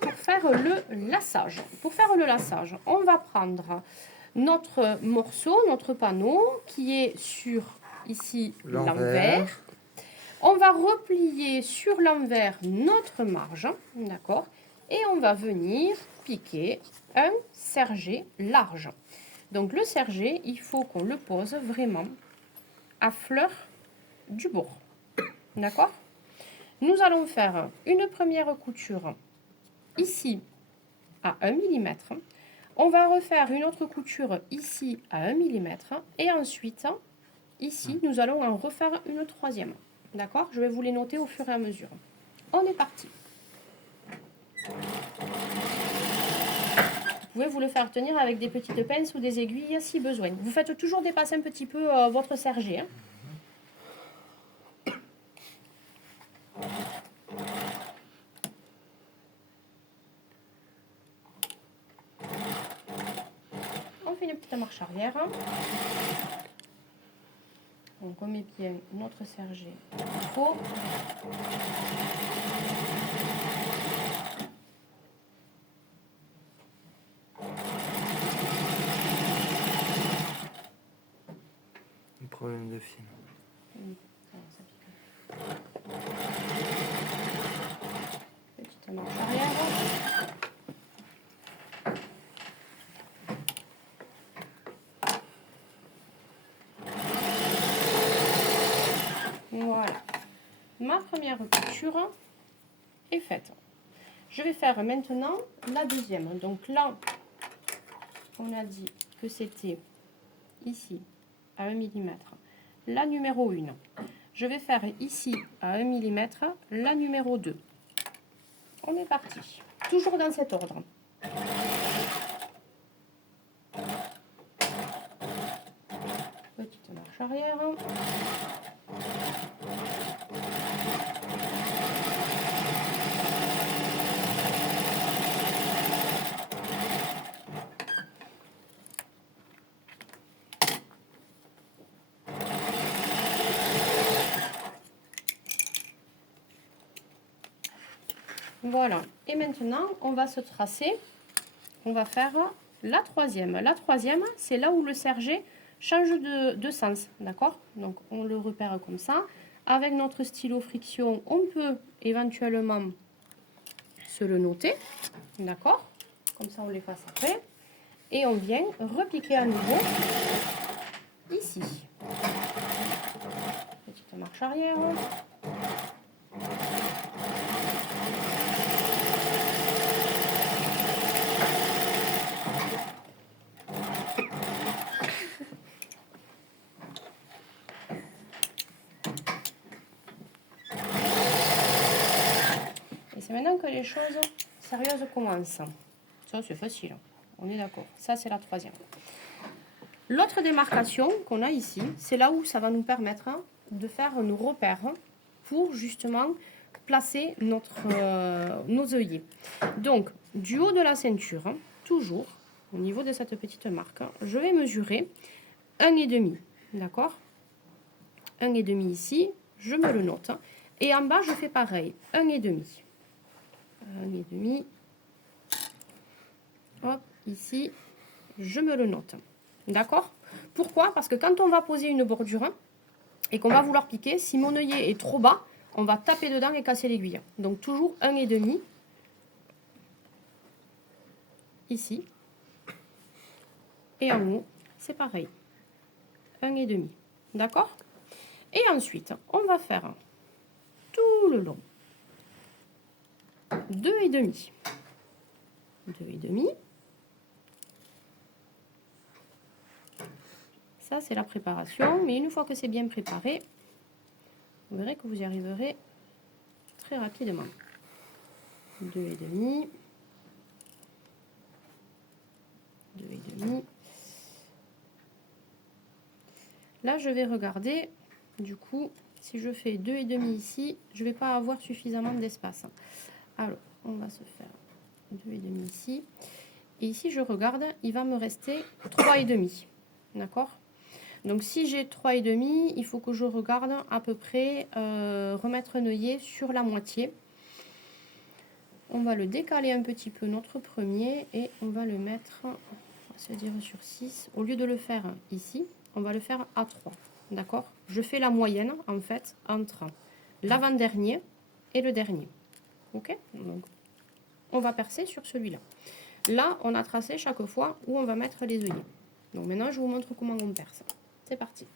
pour faire le laçage. Pour faire le laçage, on va prendre notre morceau, notre panneau qui est sur ici l'envers. On va replier sur l'envers notre marge, d'accord? Et on va venir piquer un sergé large. Donc le sergé, il faut qu'on le pose vraiment à fleur du bord, d'accord? Nous allons faire une première couture ici à 1 mm. On va refaire une autre couture ici à 1 mm. Et ensuite, ici, nous allons en refaire une troisième. D'accord? Je vais vous les noter au fur et à mesure. On est parti. Vous pouvez vous le faire tenir avec des petites pinces ou des aiguilles si besoin. Vous faites toujours dépasser un petit peu votre sergé. Hein. On fait une petite marche arrière. Donc on met bien notre sergé comme il faut. Un problème de fil. Petite marche arrière. Voilà. Ma première couture est faite. Je vais faire maintenant la deuxième. Donc là, on a dit que c'était ici à 1 mm la numéro 1. Je vais faire ici à 1 mm la numéro 2. On est parti. Toujours dans cet ordre. Petite marche arrière. Voilà. Et maintenant, on va se tracer. On va faire la troisième. La troisième, c'est là où le sergé change de sens. D'accord? Donc, on le repère comme ça. Avec notre stylo friction, on peut éventuellement se le noter. D'accord? Comme ça, on l'efface après. Et on vient repiquer à nouveau ici. Petite marche arrière. Et c'est maintenant que les choses sérieuses commencent. Ça, c'est facile. On est d'accord. Ça, c'est la troisième. L'autre démarcation qu'on a ici, c'est là où ça va nous permettre de faire nos repères pour justement placer nos œillets. Donc, du haut de la ceinture, toujours au niveau de cette petite marque, je vais mesurer 1,5. D'accord? 1,5 ici, je me le note. Et en bas, je fais pareil, 1,5. 1,5. Hop, ici, je me le note. D'accord? Pourquoi? Parce que quand on va poser une bordure et qu'on va vouloir piquer, si mon œillet est trop bas, on va taper dedans et casser l'aiguille. Donc toujours 1,5 ici. Et en haut, c'est pareil. 1,5. D'accord? Et ensuite, on va faire tout le long 2,5. 2,5. Ça, c'est la préparation. Mais une fois que c'est bien préparé, vous verrez que vous y arriverez très rapidement. 2,5. 2,5. Là, je vais regarder, du coup, si je fais 2,5 ici, je ne vais pas avoir suffisamment d'espace. Alors, on va se faire 2,5 ici. Et ici, je regarde, il va me rester 3,5. D'accord? Donc, si j'ai 3,5, il faut que je regarde à peu près remettre un œillet sur la moitié. On va le décaler un petit peu, notre premier, et on va le mettre, on va se dire sur 6. Au lieu de le faire ici, on va le faire à 3. D'accord? Je fais la moyenne, en fait, entre l'avant-dernier et le dernier. Ok? Donc, on va percer sur celui-là. Là, on a tracé chaque fois où on va mettre les œillets. Donc maintenant, je vous montre comment on perce. C'est parti.